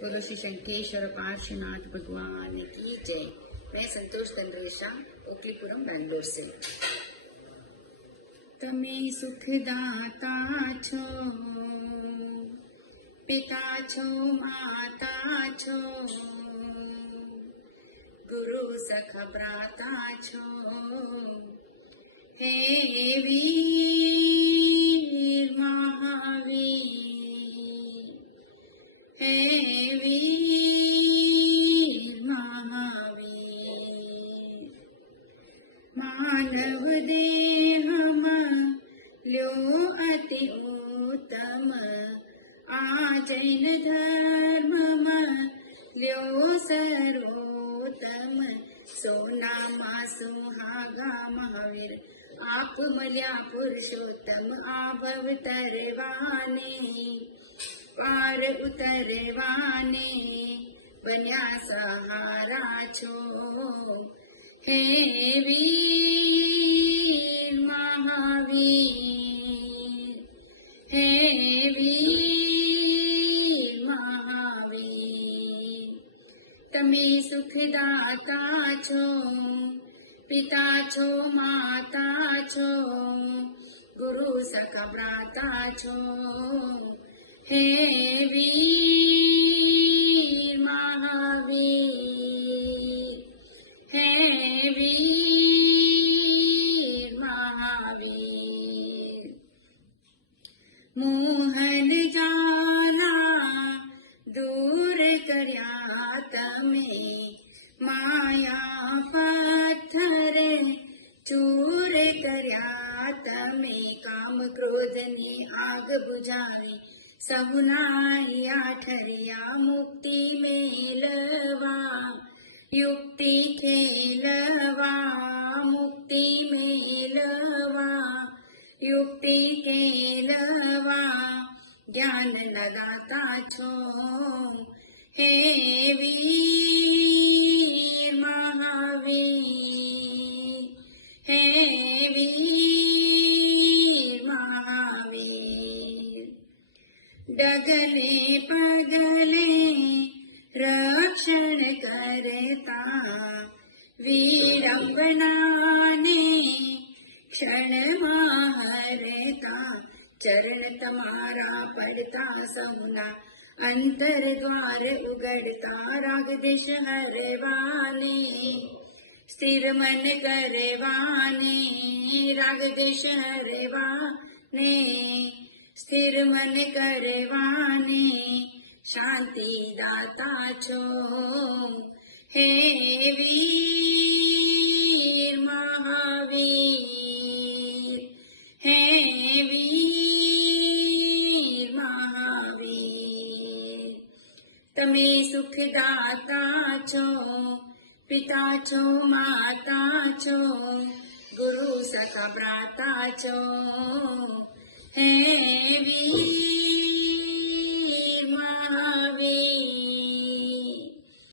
बोलो श्री शंकेश्वर पार्श्वनाथ भगवान की जय। मैं संतोष तंद्रेशा ओखलीपुरम बेंगलोर से। तमे सुखदाता छो, पिता छो, माता छो, गुरु सखा भ्राता छो। हे वीर महावीर, हे वीर महावीर। मानव देह ल्यो अति उत्तम, आ जैन धर्म ल्यो सर्वोत्तम। सोनामा सुहागा महावीर, आप मल्या पुरुषोत्तम। आभव तरवाने पार उतरवाने, बन्या सहारा छो। हे वीर महावीर, हे वीर महावीर। तमे सुखदाता छो, पिता छो, माता छो, गुरु सखा भ्राता छो। हे वीर महावीर, हे वीर महावीर। मोहन जाला दूर कर्या तमे, माया पत्थरे चूर कर्या तमे। काम क्रोध ने आग बुझावे, सहुनाया ठरिया मुक्ति मेलवा। युक्ति खेलवा, मुक्ति मेलवा, युक्ति खेलवा। ज्ञान नदाता छो, हे वीर महावीर, हे वीर महावीर। डगले पगले रक्षण करता, वीरंगनाने क्षण हरता। चरण तमारा पड़ता सहुना, अंतर द्वार उगड़ता। राग देश हरवाने, स्थिर मन करवाने। राग देश हरवाने, स्थिर मन करवाने। शांति दाता छो, हे वीर महावीर, हे वीर महावीर। तमे सुखदाता छो, पिता छो, माता छो, गुरु सखा भ्राता छो। हे वीर महावीर।